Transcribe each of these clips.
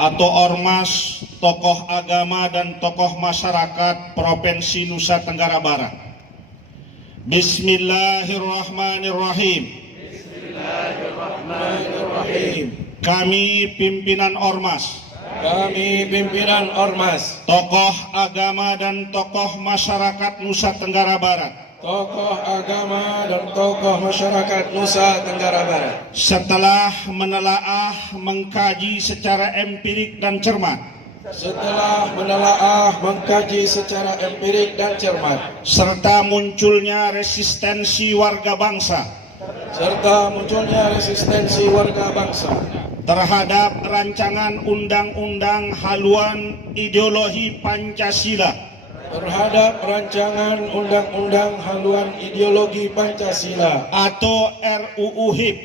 atau ormas, tokoh agama dan tokoh masyarakat Provinsi Nusa Tenggara Barat. Bismillahirrahmanirrahim. Bismillahirrahmanirrahim. Kami pimpinan ormas, tokoh agama dan tokoh masyarakat Nusa Tenggara Barat, Tokoh agama dan tokoh masyarakat Nusa Tenggara Barat, setelah menelaah, mengkaji secara empirik dan cermat, mengkaji secara empirik dan cermat, serta munculnya resistensi warga bangsa terhadap rancangan undang-undang haluan ideologi Pancasila atau RUU HIP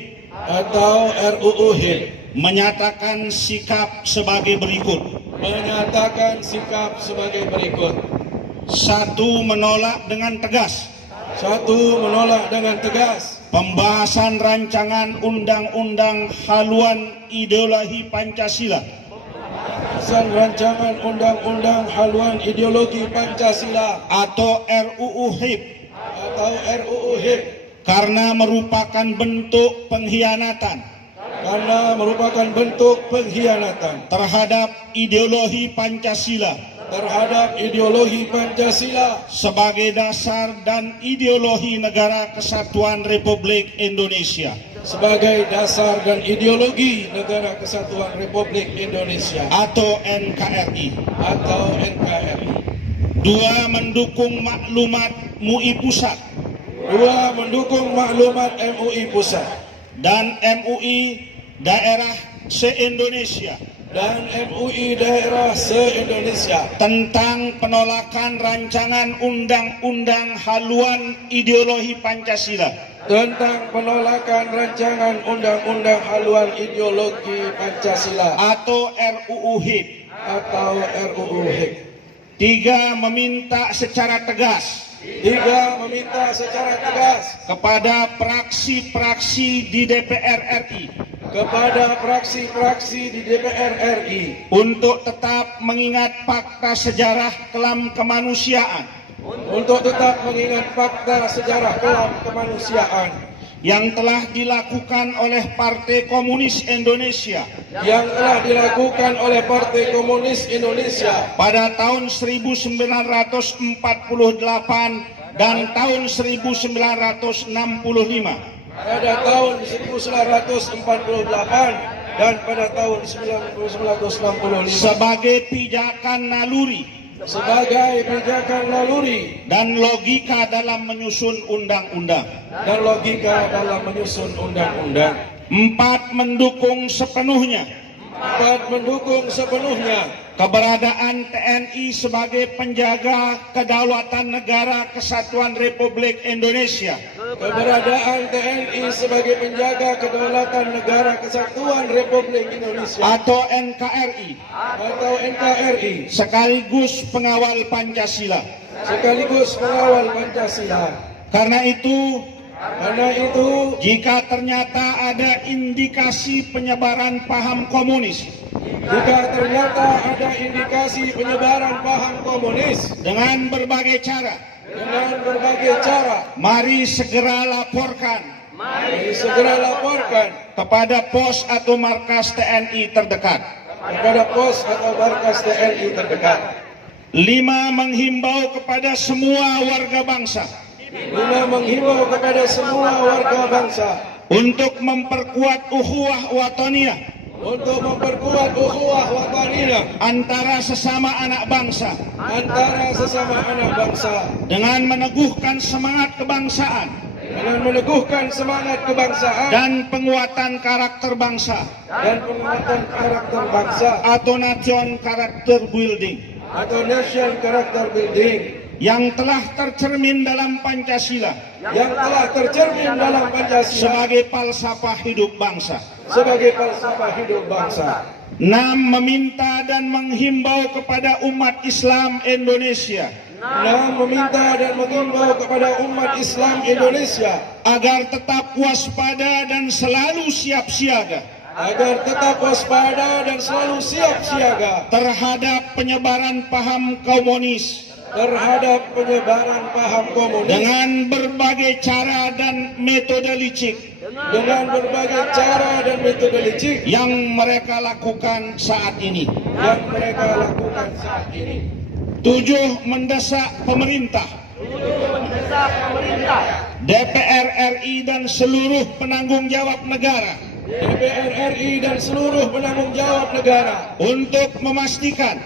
menyatakan sikap sebagai berikut. Satu, menolak dengan tegas pembahasan rancangan undang-undang haluan ideologi Pancasila atau RUU HIP karena merupakan bentuk pengkhianatan terhadap ideologi Pancasila sebagai dasar dan ideologi Negara Kesatuan Republik Indonesia atau NKRI. Dua, mendukung maklumat MUI Pusat dan MUI daerah se-Indonesia tentang penolakan rancangan undang-undang haluan ideologi Pancasila atau RUU HIP. Tiga, meminta secara tegas kepada praksi-praksi di DPR RI untuk tetap mengingat fakta sejarah kelam kemanusiaan yang telah dilakukan oleh Partai Komunis Indonesia pada tahun 1948 dan tahun 1965 sebagai pijakan naluri dan logika dalam menyusun undang-undang. Empat, mendukung sepenuhnya keberadaan TNI sebagai penjaga kedaulatan Negara Kesatuan Republik Indonesia atau NKRI sekaligus pengawal Pancasila. Karena itu, jika ternyata ada indikasi penyebaran paham komunis dengan berbagai cara, mari segera laporkan kepada pos atau markas TNI terdekat. 5, menghimbau kepada semua warga bangsa untuk memperkuat ukhuwah wataniyah antara sesama anak bangsa dengan meneguhkan semangat kebangsaan dan penguatan karakter bangsa atau nation character building yang telah tercermin dalam Pancasila sebagai falsafah hidup bangsa. 6, meminta dan menghimbau kepada umat Islam Indonesia agar tetap waspada dan selalu siap siaga agar tetap waspada dan selalu siap siaga terhadap penyebaran paham komunis terhadap penyebaran paham komunis dengan berbagai cara dan metode licik dengan berbagai cara dan metode licik yang mereka lakukan saat ini. yang mereka lakukan saat ini. 7. Mendesak pemerintah, DPR RI dan seluruh penanggung jawab negara DPR RI dan seluruh penanggung jawab negara untuk memastikan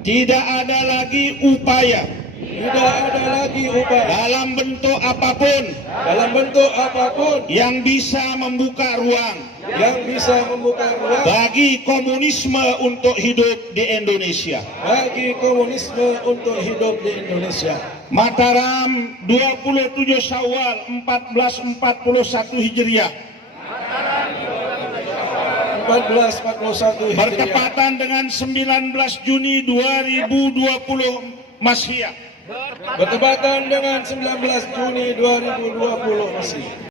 tidak ada lagi upaya tidak ada lagi upaya dalam bentuk apapun yang bisa membuka ruang bagi komunisme untuk hidup di Indonesia. Mataram, 27 Syawal 1441 Hijriah 1441 Hijriah bertepatan dengan 19 Juni 2020 Masihiyah. bertepatan dengan 19 Juni 2020 Masih.